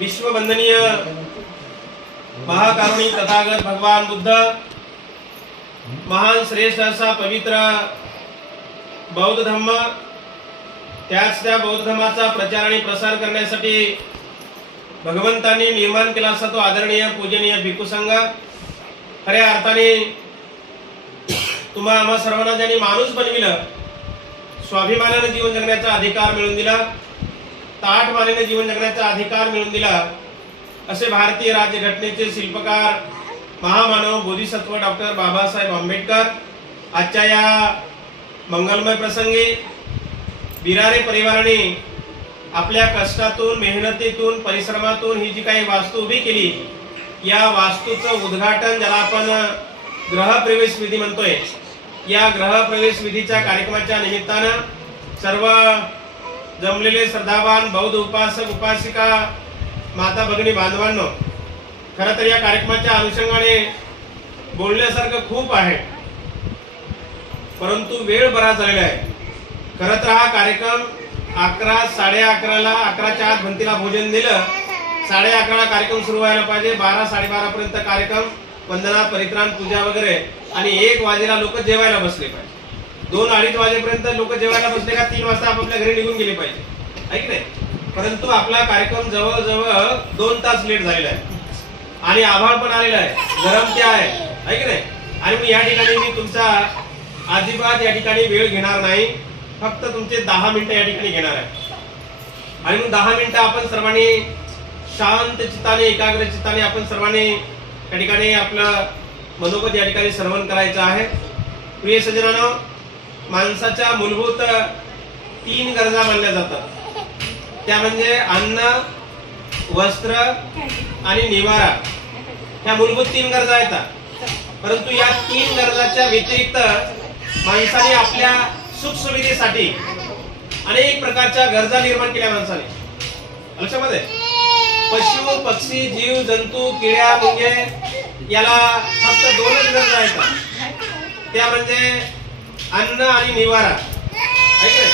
विश्ववंदनीय महाकारुणिक तथागत भगवान बुद्ध महान श्रेष्ठ असा पवित्र बौद्ध धम्म, त्याच त्या बौद्ध धर्माचा प्रचार आणि प्रसार करण्यासाठी भगवंतांनी निर्माण केला असा तो आदरणीय पूजनीय भिक्खू संघ, खऱ्या अर्थाने तुम्हा आम्हा सर्वांना ज्यांनी माणूस बनविलं, स्वाभिमानाने जीवन जगण्याचा अधिकार मिळवून दिला, ताठमानेने जीवन जगण्याचा अधिकार मिळवून दिला, असे भारतीय राज्यघटनेचे शिल्पकार महामानव बोधिसत्व डॉक्टर बाबासाहेब आंबेडकर आजच्या या मंगलमय प्रसंगी बिरारे परिवाराने आपल्या कष्टातून, मेहनतीतून, परिश्रमातून ही जी काही वास्तू उभी केली, या वास्तूचं उद्घाटन ज्याला आपण गृहप्रवेश विधी म्हणतोय, या गृहप्रवेश विधीच्या कार्यक्रमाच्या निमित्तानं सर्व जमलेले श्रद्धावान बौद्ध उपासक उपासिका माता भगिनी बांधवांनो, खरं तर या कार्यक्रमाच्या अनुषंगाने बोलण्यासारखं खूप आहे, परंतु वेळ बराच झालेला आहे. खरं तर हा कार्यक्रम 11, 11:30ला 11च्या आत भंतीला भोजन दिलं, 11:30ला कार्यक्रम सुरू व्हायला पाहिजे, 12, 12:30 पर्यंत कार्यक्रम वंदना परित्राण पूजा वगैरे, आणि 1 वाजेला लोक जेवायला बसले पाहिजे. 2-2:30 वाजेपर्यंत लोक जेवायला बसले का 3 वाजता आपापल्या घरी निघून गेले पाहिजे, ऐक नाही. परंतु आपला कार्यक्रम जवळजवळ 2 तास लेट झालेला आहे आणि आभाळ पण आलेला आहे, गरमती आहे, ऐक नाही. आणि मी या ठिकाणी मी तुमचा अजिबात या ठिकाणी वेळ घेणार नाही, फक्त तुमचे 10 मिनिटं या ठिकाणी घेणार आहे. आणि मग 10 मिनिटं आपण सर्वांनी शांत चित्ताने, एकाग्र चित्ताने आपण सर्वांनी या ठिकाणी आपलं मनोगत या ठिकाणी श्रवण करायचं आहे. प्रिय सज्जनांनो, माणसाच्या मूलभूत 3 गरजा मानल्या जातात, त्या म्हणजे अन्न, वस्त्र आणि निवारा. ह्या मूलभूत 3 गरजा आहेत. परंतु या 3 गरजाच्या व्यतिरिक्त माणसाने आपल्या सुखसुविधेसाठी अनेक प्रकारच्या गरजा निर्माण केल्या माणसाने. लक्षामध्ये, पशु पक्षी जीव जंतू किड्या मुंगे याला फक्त 2च गरजा आहेत, त्या म्हणजे अन्न आणि निवारा. ऐकले,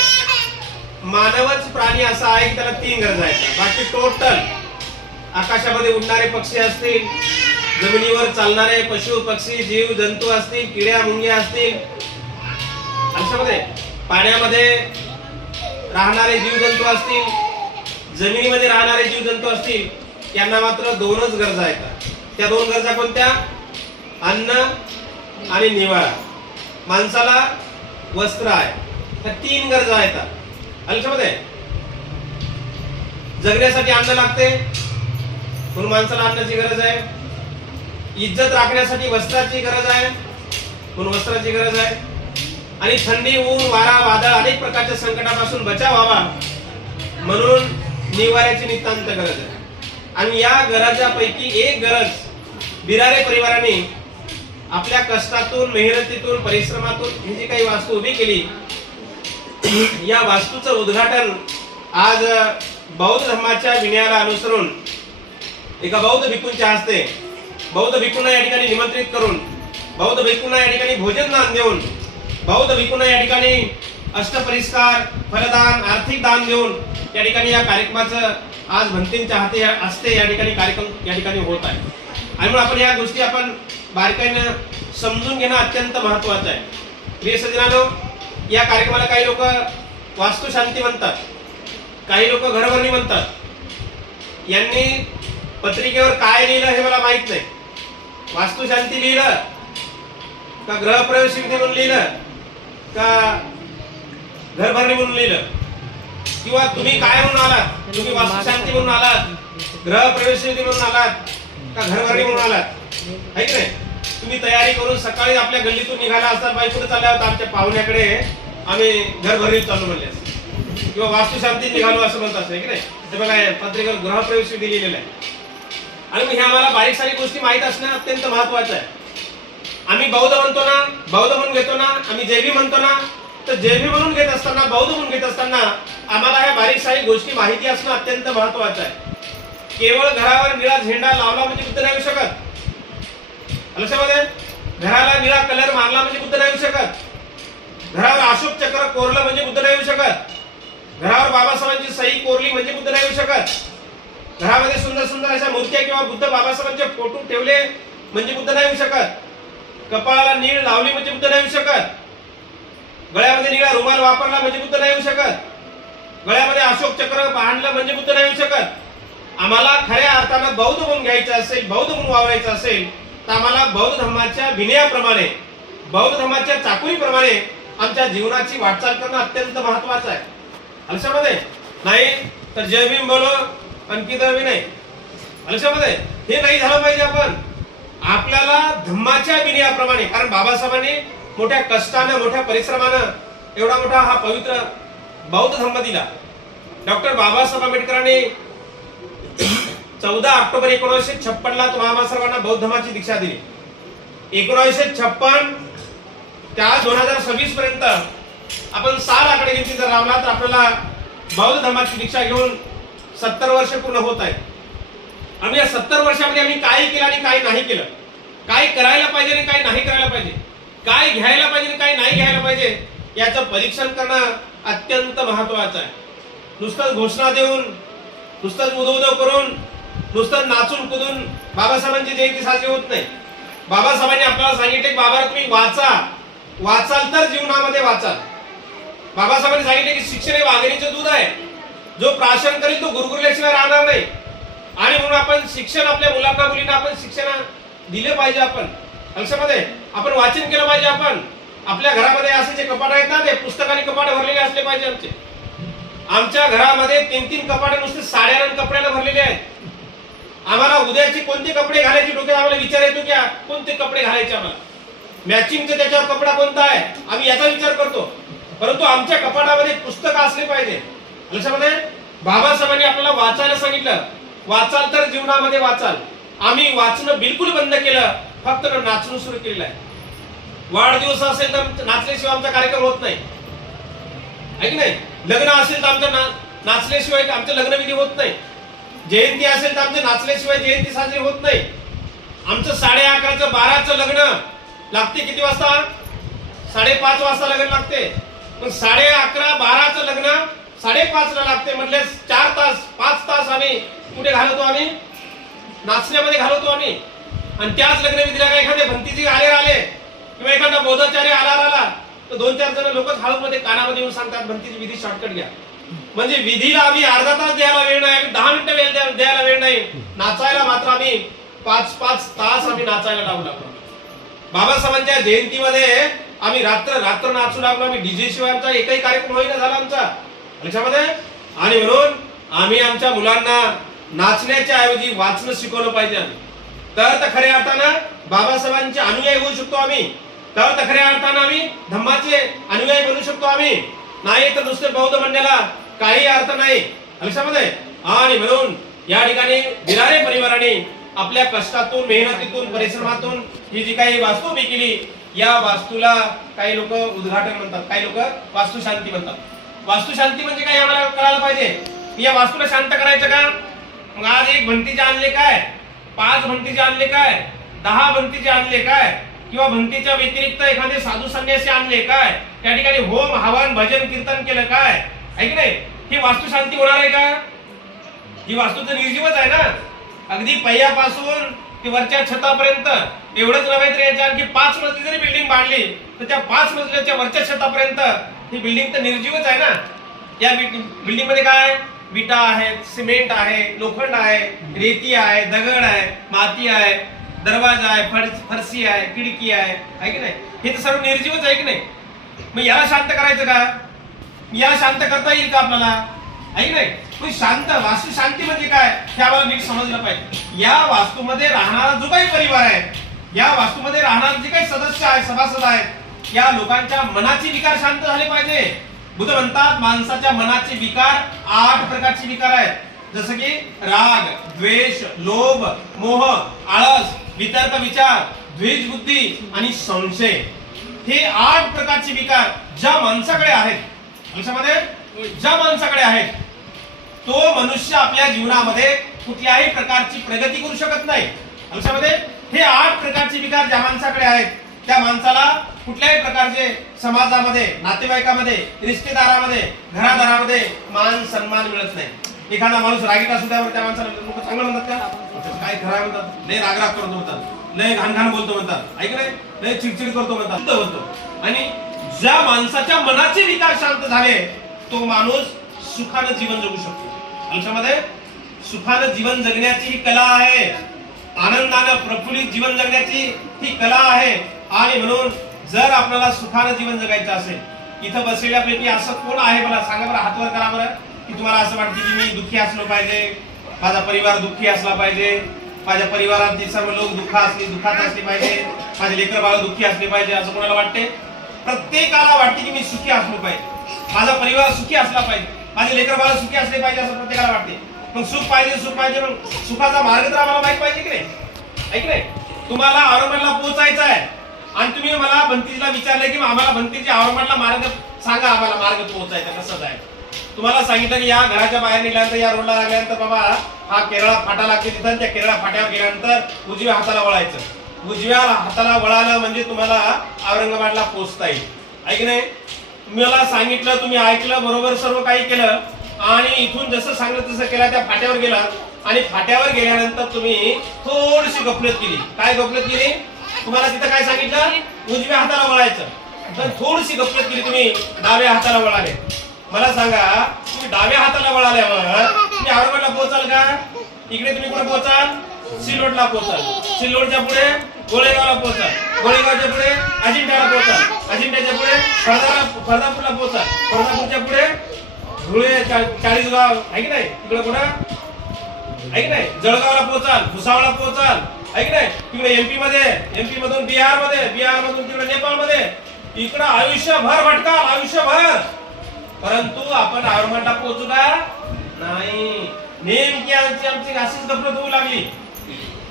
मानवच प्राणी असा आहे की त्याला 3 गरजा आहेत. बाकी टोटल आकाशामध्ये उडणारे पक्षी असतील, जमिनीवर चालणारे पशु पक्षी जीव जंतू असतील, किड्या मुंगे असतील, आकाशामध्ये पाण्यामध्ये राहणारे जीवजंतू असतील, जमिनीमध्ये राहणारे जीवजंतू असतील, यांना मात्र 2च गरजा आहेत. त्या 2 गरजा कोणत्या? अन्न आणि निवारा. माणसाला वस्त्र आहे, त्या 3 गरजा आहेत. लक्षामध्ये, जगण्यासाठी अन्न लागते म्हणून माणसाला अन्नाची गरज आहे, इज्जत राखण्यासाठी वस्त्राची गरज आहे म्हणून वस्त्राची गरज आहे, आणि थंडी ऊन वारा वादळ अनेक प्रकारच्या संकटापासून बचाव व्हावा म्हणून निवाऱ्याची नितांत गरज आहे. आणि या गरजापैकी एक गरज बिरारे परिवाराने आपल्या कष्टातून, मेहनतीतून, परिश्रमातून ही जी काही वास्तू उभी केली, या वास्तूचं उद्घाटन आज बौद्ध धर्माच्या विनयाला अनुसरून एका बौद्ध भिक्खूंच्या हस्ते, बौद्ध भिक्खूंना या ठिकाणी निमंत्रित करून, बौद्ध भिक्खूंना या ठिकाणी भोजन दान देऊन, बौद्ध भिक्खूंना या ठिकाणी अष्टपरिष्कार, फलदान, आर्थिक दान देऊन या ठिकाणी या कार्यक्रमाचं आज भंतींच्या हस्ते या ठिकाणी कार्यक्रम या ठिकाणी होत आहे. आणि म्हणून आपण या गोष्टी आपण बारकाईनं समजून घेणं अत्यंत महत्वाचं आहे. प्रिय सज्जनांनो, या कार्यक्रमाला काही लोक वास्तुशांती म्हणतात, काही लोक घरभरणी म्हणतात. यांनी पत्रिकेवर काय लिहिलं हे मला माहित नाही. वास्तुशांती लिहिलं का गृहप्रवेश विधी म्हणून लिहिलं का घरभरणी म्हणून लिहिलं, किंवा तुम्ही काय म्हणून आलात, तुम्ही वास्तुशांती म्हणून आलात, गृहप्रवेश विधी म्हणून आलात का घरभरणी म्हणून आलात, आहे की नाही. तुम्ही तयारी करून सकाळी आपल्या गल्लीतून निघाला असतात, बाई कुठे चालल्या होता, आमच्या पाहुण्याकडे आम्ही घरभरणी चालू म्हणले असते, किंवा वास्तुशांती निघालो असं म्हणत असते की नाही. ते बघा, पत्रिकेवर गृहप्रवेश विधी लिहिलेला आहे. आणि हे आम्हाला बारीक सारी गोष्टी माहीत असणं अत्यंत महत्वाचं आहे. आम्ही बौद्ध म्हणतो ना, बौद्ध म्हणून घेतो ना, आम्ही जैवी म्हणतो ना, तर जैवी म्हणून घेत असताना, बौद्ध म्हणून घेत असताना आम्हाला ह्या बारीक सारी गोष्टी माहिती असणं अत्यंत महत्वाचं आहे. केवळ घरावर निळा झेंडा लावला म्हणजे बुद्ध नाही येऊ शकत. लक्षामध्ये, घराला निळा कलर मारला म्हणजे बुद्ध नाही येऊ शकत. घरावर अशोक चक्र कोरलं म्हणजे बुद्ध नाही येऊ शकत. घरावर बाबासाहेबांची सही कोरली म्हणजे बुद्ध नाही येऊ शकत. घरामध्ये सुंदर सुंदर अशा मूर्त्या किंवा बुद्ध बाबासाहेबांचे फोटो ठेवले म्हणजे बुद्ध नाही होऊ शकत. कपाळाला नीळ लावली म्हणजे बुद्ध नाही होऊ शकत. गळ्यामध्ये निळा रुमाल वापरला म्हणजे बुद्ध नाही होऊ शकत. गळ्यामध्ये अशोक चक्र बांधलं म्हणजे बुद्ध नाही होऊ शकत. आम्हाला खऱ्या अर्थानं बौद्ध म्हणून घ्यायचं असेल, बौद्ध म्हणून वावरायचं असेल तर आम्हाला बौद्ध धर्माच्या विनयाप्रमाणे, बौद्ध धर्माच्या चाकोरीप्रमाणे आमच्या जीवनाची वाटचाल करणं अत्यंत महत्वाचं आहे. लक्षामध्ये नाही तर जय भीम बोलो आणखी तर नाही. लक्षामध्ये हे नाही झालं पाहिजे. आपण आपल्याला धम्माच्या विनयाप्रमाणे, कारण बाबासाहेबांनी मोठ्या कष्टानं मोठ्या परिश्रमानं एवढा मोठा हा पवित्र बौद्ध धर्म दिला. डॉक्टर बाबासाहेब आंबेडकरांनी 14 ऑक्टोबर 1956 ला तुम्हा सर्वांना बौद्ध धर्माची दीक्षा दिली. 1956 त्या 2026 पर्यंत आपण 6 आकडे गिनती जर लावला तर आपल्याला बौद्ध धर्माची दीक्षा घेऊन 70 वर्ष पूर्ण होत आहेत. आम्ही या 70 वर्षामध्ये आम्ही काय केलं आणि काय नाही केलं, काय करायला पाहिजे आणि काय नाही करायला पाहिजे, काय घ्यायला पाहिजे आणि काय नाही घ्यायला पाहिजे याचं परीक्षण करणं अत्यंत महत्वाचं आहे. नुसतं घोषणा देऊन, नुसतं उदो करून, नुसतं नाचून कुदून बाबासाहेबांची जयंती साजरी होत नाही. बाबासाहेबांनी आपल्याला सांगितले की बाबा तुम्ही वाचाल तर जीवनामध्ये वाचाल. बाबासाहेबांनी सांगितले की शिक्षण हे वाघिणीचे दूध आहे, जो प्राशन करील तो गुरुकुल्याशिवाय राहणार नाही. आणि म्हणून आपण शिक्षण आपल्या मुलांना मुलींना आपण शिक्षण दिले पाहिजे. आपण लक्षामध्ये आपण वाचन केलं पाहिजे. आपण आपल्या घरामध्ये असे जे कपाट आहेत ना ते पुस्तकाने कपाट भरलेले असले पाहिजे. आमच्या घरामध्ये 3-3 कपाटे नुसते साड्या आणि कपड्याने भरलेले आहेत. आम्हाला उद्याचे कोणते कपडे घालायचे डोक्यात आम्हाला विचार येतो की कोणते कपडे घालायचे, आम्हाला मॅचिंगचे त्याच्यावर कपडा कोणता आहे आम्ही याचा विचार करतो. परंतु आमच्या कपाटामध्ये पुस्तक असले पाहिजे. लक्षामध्ये बाबासाहेबांनी आपल्याला वाचायला सांगितलं, वाचाल तर जीवनामध्ये वाचाल. आम्ही वाचणं बिलकुल बंद केलं, फक्त नाचणं सुरू केलेलं आहे. वाढदिवस असेल तर नाचल्याशिवाय आमचा कार्यक्रम होत नाही, आहे की नाही. लग्न असेल तर आमचं नाचल्याशिवाय आमचं लग्नविधी होत नाही. जयंती असेल तर आमचं नाचल्याशिवाय जयंती साजरी होत नाही. आमचं 11:30चं 12चं लग्न लागते किती वाजता? 5:30 वाजता लग्न लागते. पण 11:30 12चं लग्न 5:30 ला लागते म्हटले 4 तास 5 तास आम्ही कुठे घालवतो? आम्ही नाचण्यामध्ये घालवतो आम्ही. आणि त्याच लग्नविधीला काय एखादे भंतीजी आले किंवा एखादा बौद्धाचार्य आला तर 2-4 जण लोकच हळूमध्ये कानामध्ये येऊन सांगतात भंतीची विधी शॉर्टकट घ्या. म्हणजे विधीला आम्ही अर्धा तास द्यायला वेळ नाही, 10 मिनिटं वेळ द्यायला वेळ नाही. नाचायला मात्र आम्ही 5-5 तास आम्ही नाचायला लागलो. बाबासाहेबांच्या जयंतीमध्ये आम्ही रात्र नाचू लागलो. आम्ही डीजे शिवाय आमचा एकही कार्यक्रम होईना झाला आमचा. लक्षामध्ये. आणि म्हणून आम्ही आमच्या मुलांना नाचण्याच्या ऐवजी वाचणं शिकवलं पाहिजे. तर खऱ्या अर्थानं बाबासाहेबांचे अनुयायी होऊ शकतो आम्ही. तर खऱ्या अर्थानं आम्ही धम्माचे अनुयायी बनू शकतो आम्ही. नाही तर नुसते बौद्ध म्हणण्याला काही अर्थ नाही. लक्षामध्ये. आणि म्हणून या ठिकाणी बिरारे परिवाराने आपल्या कष्टातून, मेहनतीतून, परिश्रमातून ही जी काही वास्तू उभी केली, या वास्तूला काही लोक उद्घाटन म्हणतात, काही लोक वास्तुशांती म्हणतात. वास्तुशांती म्हणजे काय आम्हाला कळायला पाहिजे. या वास्तूला शांत करायचं का? मग आज 1 भंतीचे आणले काय, 5 भंतीचे आणले काय, 10 भंतीचे आणले काय, किंवा भंतीच्या व्यतिरिक्त एखादे साधू संन्यासी आणले काय, त्या ठिकाणी होम हवन भजन कीर्तन केलं काय, आहे की नाही. ही वास्तुशांती होणार आहे का? ही वास्तू तर निर्जीवच आहे ना. अगदी पहिल्यापासून ते वरच्या छतापर्यंत. एवढंच नव्हे तर याच्या आणखी 5 मजली जरी बिल्डिंग बांधली तर त्या 5 मजल्याच्या वरच्या छतापर्यंत ही बिल्डिंग तर निर्जीवच आहे ना. या बिल्डिंग मध्ये काय विटा आहेत, सिमेंट आहे, लोखंड आहे, रेती आहे, दगड आहे, माती आहे, दरवाजा आहे, फरशी आहे, खिडकी आहे की नाही. हे तर सर्व निर्जीवच आहे की नाही. मग याला शांत करायचं का? याला शांत करता येईल का आपल्याला? आहे की नाही. मग शांत वास्तू शांती म्हणजे काय हे आम्हाला नीट समजलं पाहिजे. या वास्तूमध्ये राहणारा जो काही परिवार आहे, या वास्तूमध्ये राहणारे जे काही सदस्य आहेत, सभासद आहेत, या लोकांच्या मनाचे विकार शांत झाले पाहिजे. बुद्ध म्हणतात माणसाच्या मनाचे विकार 8 प्रकारचे विकार आहेत. जसं की राग, द्वेष, लोभ, मोह, आळस, वितर्क विचार, द्वेष बुद्धी आणि संशय. हे 8 प्रकारचे विकार ज्या माणसाकडे आहेत, लक्षामध्ये ज्या माणसाकडे आहेत, तो मनुष्य आपल्या जीवनामध्ये कुठल्याही प्रकारची प्रगती करू शकत नाही. लक्षामध्ये हे 8 प्रकारचे विकार ज्या माणसाकडे आहेत त्या माणसाला कुठल्याही प्रकारचे समाजामध्ये, नातेवाईकामध्ये, रिश्तेदारामध्ये, घरादारामध्ये मान सन्मान मिळत नाही. एखादा माणूस रागीट असू त्यावर त्या माणसाला लोक चांगलं म्हणतात का? त्याचं काय खरं आहे म्हणतात, लय रागराग करतो म्हणतात, लय घाण बोलतो म्हणतात, ऐक नाही, लय चिडचिड करतो म्हणतात होतो. आणि ज्या माणसाच्या मनाचे विकार शांत झाले तो माणूस सुखानं जीवन जगू शकतो. आयुष्यामध्ये सुखानं जीवन जगण्याची ही कला आहे, आनंदानं प्रफुल्लित जीवन जगण्याची ही कला आहे. आणि म्हणून जर आपल्याला सुखानं जीवन जगायचं असेल, इथं बसलेल्यापैकी असं कोण आहे मला सांगा बरं, हातवर करा बरं, की तुम्हाला असं वाटतं की मी दुःखी असलो पाहिजे, माझा परिवार दुःखी असला पाहिजे, माझ्या परिवारातील सर्व लोक दुःखात असले पाहिजे, माझे लेकर बाळ दुःखी असले पाहिजे, असं कोणाला वाटते? प्रत्येकाला वाटते की मी सुखी असलो पाहिजे, माझा परिवार सुखी असला पाहिजे, माझे लेकर बाळ सुखी असले पाहिजे, असं प्रत्येकाला वाटते. पण सुख पाहिजे, मग सुखाचा मार्ग तर आम्हाला माहित पाहिजे की नाही? ऐक नाही, तुम्हाला औरंगाबादला पोहोचायचं आहे आणि तुम्ही मला भंतीजीला विचारले की आम्हाला भंतीजी औरंगाबादला मार्ग सांगा, आम्हाला मार्ग पोहोचायचा कसं जायचं. तुम्हाला सांगितलं की या घराच्या बाहेर निघाल्यानंतर या रोडला लागल्यानंतर बाबा हा केरळा फाटा लागते तिथं, त्या केरळा फाट्यावर गेल्यानंतर उजव्या हाताला वळायचं, उजव्या हाताला वळालं म्हणजे तुम्हाला औरंगाबादला पोहोचता येईल. ऐक नाही, मला सांगितलं, तुम्ही ऐकलं, बरोबर सर्व काही केलं आणि इथून जसं सांगितलं तसं केलं, त्या फाट्यावर गेला आणि फाट्यावर गेल्यानंतर तुम्ही थोडीशी गफलत केली. काय गफलत केली? तुम्हाला तिथं काय सांगितलं? उजव्या हाताला वळायचं, तर थोडीशी गफलत केली, तुम्ही डाव्या हाताला वळाले. मला सांगा, तुम्ही डाव्या हाताला वळाल्यावर तुम्ही औरंगाबादला पोहोचाल का? इकडे तुम्ही कुठे पोहोचाल? सिल्लोडला पोहोचाल, सिल्लोडच्या पुढे गोळेगावला पोहोचाल, गोळेगावच्या पुढे अजिंठ्याला पोहोचाल, अजिंठ्याच्या पुढे फरदापूरला पोहोचाल, फरदापूरच्या पुढे धुळे 40गाव ऐक नाही, तिकडे कुठं ऐक नाही, जळगावला पोहोचाल, भुसावळला पोहोचाल, ऐक नाही, तिकडे एमपी मधून बिहार मधून तिकडे नेपाळ मध्ये, इकडे आयुष्यभर भटकाल, आयुष्यभर. परंतु आपण औरंगाबादला पोहोचू का? नाही. नेमकी आमची अशीच गफलत होऊ लागली,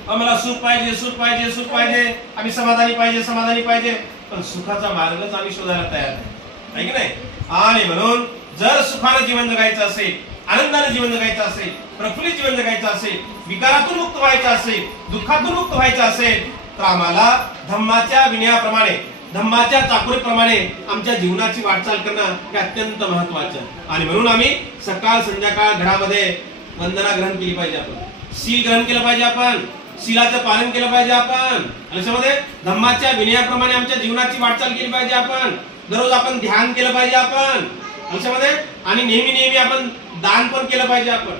आम्हाला सुख पाहिजे, आम्ही समाधानी पाहिजे, पण सुखाचा मार्गच आम्ही शोधायला तयार नाही, नाही. आणि म्हणून जर सुखानं जीवन जगायचं असेल, आनंदाने जीवन जगायचं असेल, प्रफुल्लित जीवन जगायचं असेल, विकारातून मुक्त व्हायचं असेल, दुःखातून मुक्त व्हायचं असेल, तर आम्हाला धम्माच्या विनयाप्रमाणे, धम्माच्या चाकोरीप्रमाणे आमच्या जीवनाची वाटचाल करणं हे अत्यंत महत्वाचं. आणि म्हणून आम्ही सकाळ संध्याकाळ घरामध्ये वंदना ग्रहण केली पाहिजे, आपण शील ग्रहण केलं पाहिजे, आपण शीलाचं पालन केलं पाहिजे, आपण त्याच्यामध्ये धम्माच्या विनयाप्रमाणे आमच्या जीवनाची वाटचाल केली पाहिजे, आपण दररोज आपण ध्यान केलं पाहिजे, आपण त्याच्यामध्ये आणि नेहमी आपण दान पण केलं पाहिजे, आपण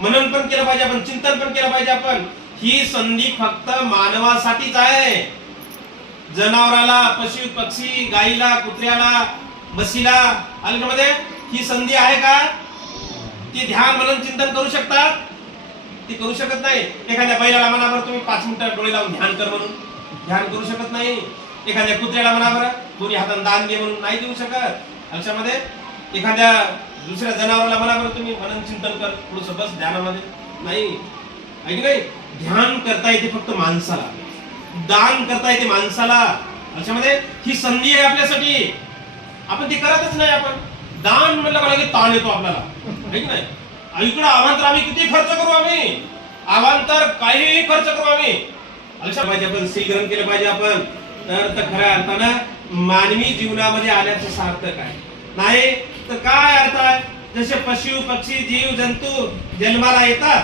मनन पण केलं पाहिजे, आपण चिंतन पण केलं पाहिजे. आपण ही संधी फक्त मानवासाठीच आहे. जनावराला, पशु पक्षी, गाईला, कुत्र्याला, म्हशीला आल्यामध्ये ही संधी आहे का? ती ध्यान मनन चिंतन करू शकतात? ती करू शकत नाही. एखाद्या बैलाला म्हणा बरं तुम्ही 5 मिनिटं डोळे लावून ध्यान कर म्हणून, ध्यान करू शकत नाही. एखाद्या कुत्र्याला म्हणा बरं दोन्ही हाताने दान दे म्हणून, नाही देऊ शकत. आयुष्यामध्ये एखाद्या दुसऱ्या जनावराला म्हणा बरं तुम्ही मनन चिंतन कर थोडंसं बस ध्यानामध्ये, नाही. ऐक नाही, ध्यान करता येते फक्त माणसाला, दान करता येते माणसाला. त्याच्यामध्ये ही संधी आहे आपल्यासाठी, आपण ती करतच नाही. आपण दान म्हणलं का लगेच ताण येतो आपल्याला, ऐक नाही. इकडं अवांतर आम्ही किती खर्च करू, आम्ही अवांतर काही खर्च करू आम्ही. आपण शील ग्रहण केलं पाहिजे आपण, तर खऱ्या अर्थानं मानवी जीवनामध्ये आल्याचं सार्थक आहे. नाही तर काय अर्थ आहे? जसे पशु पक्षी जीव जंतू जन्माला येतात,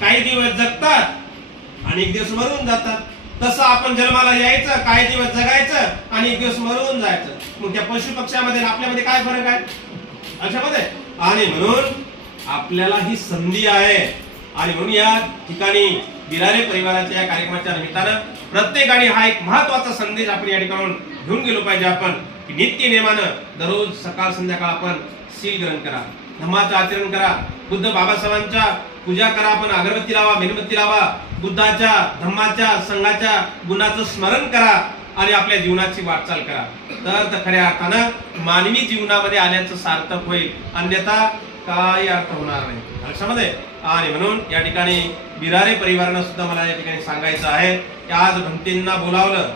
काही दिवस जगतात आणि एक दिवस मरून जातात, तसं आपण जन्माला यायचं, काही दिवस जगायचं आणि एक दिवस मरून जायचं. मग त्या पशु पक्ष्यामध्ये आपल्यामध्ये काय फरक आहे अशामध्ये? आणि म्हणून आपल्याला ही संधी आहे. आणि म्हणून या ठिकाणी बिरारे परिवाराच्या या कार्यक्रमाच्या निमित्तानं प्रत्येकाने हा एक महत्वाचा संदेश आपण या ठिकाणी घेऊन गेलो पाहिजे, आपण की नित्य नेमानं दररोज सकाळ संध्याकाळ आपण शील ग्रहण करा, धम्माचं आचरण करा, बुद्ध बाबासाहेबांच्या पूजा करा, आपण अगरबत्ती लावा, मेणबत्ती लावा, बुद्धाच्या, धम्माच्या, संघाच्या गुणाचं स्मरण करा आणि आपल्या जीवनाची वाटचाल करा. तर खऱ्या अर्थानं मानवी जीवनामध्ये आल्याचं सार्थक होईल, अन्यथा काय अर्थ होणार नाही लक्षामध्ये. आणि म्हणून या ठिकाणी बिरारे परिवारानं सुद्धा मला या ठिकाणी सांगायचं आहे की आज भंतींना बोलावलं,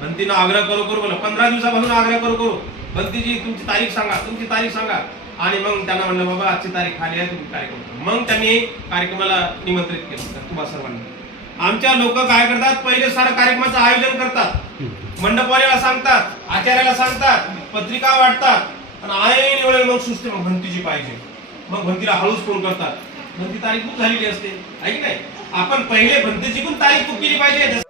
भंतीनं आग्रह करू बोला, 15 दिवसापासून आग्रह करू भंतीजी तुमची तारीख सांगा. आणि मग त्यांना म्हणलं बाबा आजची तारीख खाली आहे, तुम्ही कार्यक्रम. मग त्यांनी कार्यक्रमाला निमंत्रित केलं तुम्हा सर्वांना. आमच्या लोक काय करतात, पहिले सारं कार्यक्रमाचं आयोजन करतात, मंडपवाल्याला सांगतात, आचार्याला सांगतात, पत्रिका वाटतात आणि ऐन वेळेला मग सुचते मग भंतीजी पाहिजे, मग भंतीला हळूच फोन करतात, भरती तारीख बुक झालेली असते आहे की नाही. आपण पहिले भरतीची पण तारीख बुक केली पाहिजे.